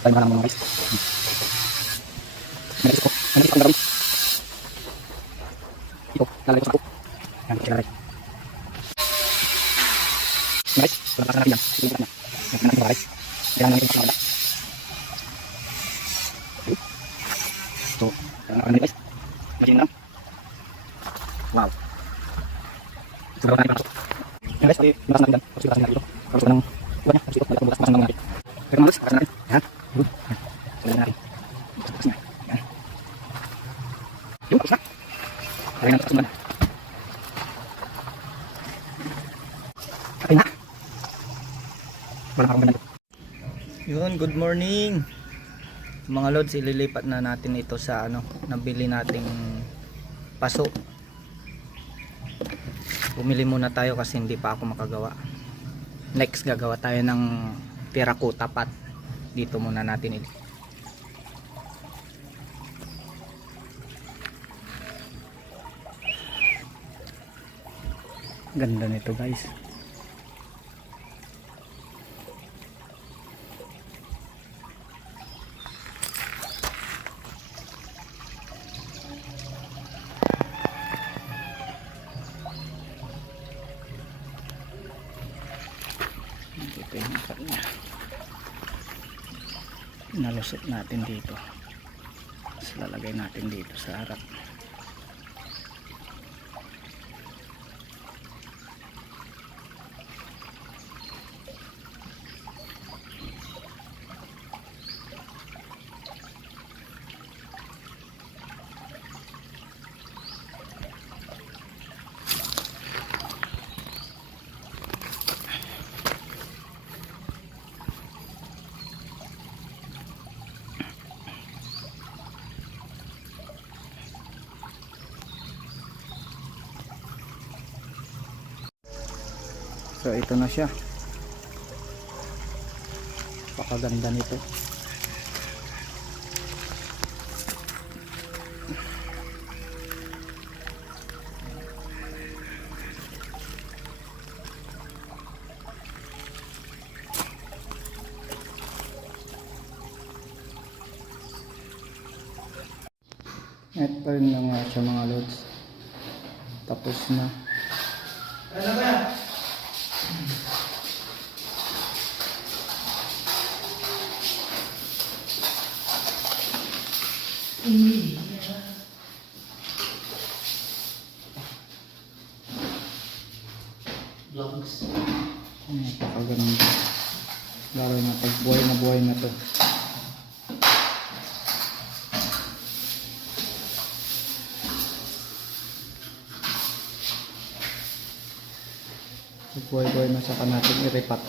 Tayo na lang mga guys. Naisip ko ang gagawin. Ito, lalagay ko sa ako. Yan, lalagay. Guys, wala pa natin yan. Ito yung na. Yan natin guys. Kailangan natin yung pagkakala. So, kailangan natin guys. Lagyan na lang. Wow. So, gawin natin ito. Yan guys, pati bukas natin yan. Tapos bukas natin dito. Tapos ko ng iba niya. Tapos ito, bukas natin natin. Pero mga guys, bukas natin. Yan. Lagyan natin. Bukas na. Yan. Yung, tapos na. Lagyan natin tapos na. Okay na. Wala akong ganito. Yun, good morning mga lods. Ililipat na natin ito sa nabili nating paso. Bumili muna tayo kasi hindi pa ako makagawa. Next gagawa tayo ng terracotta pot. Dito muna natin ito. Ganda nito guys. Ito yung akar niya. Nalusot natin dito. Tapos lalagay natin dito sa harap. So ito na siya. Pakaganda nito. Ito rin na nga siya mga lods. Tapos na. Ano ba? Vlogs. Napakaganda. Lalo na pag buhay na to. Pag buhay na saka natin i-repat.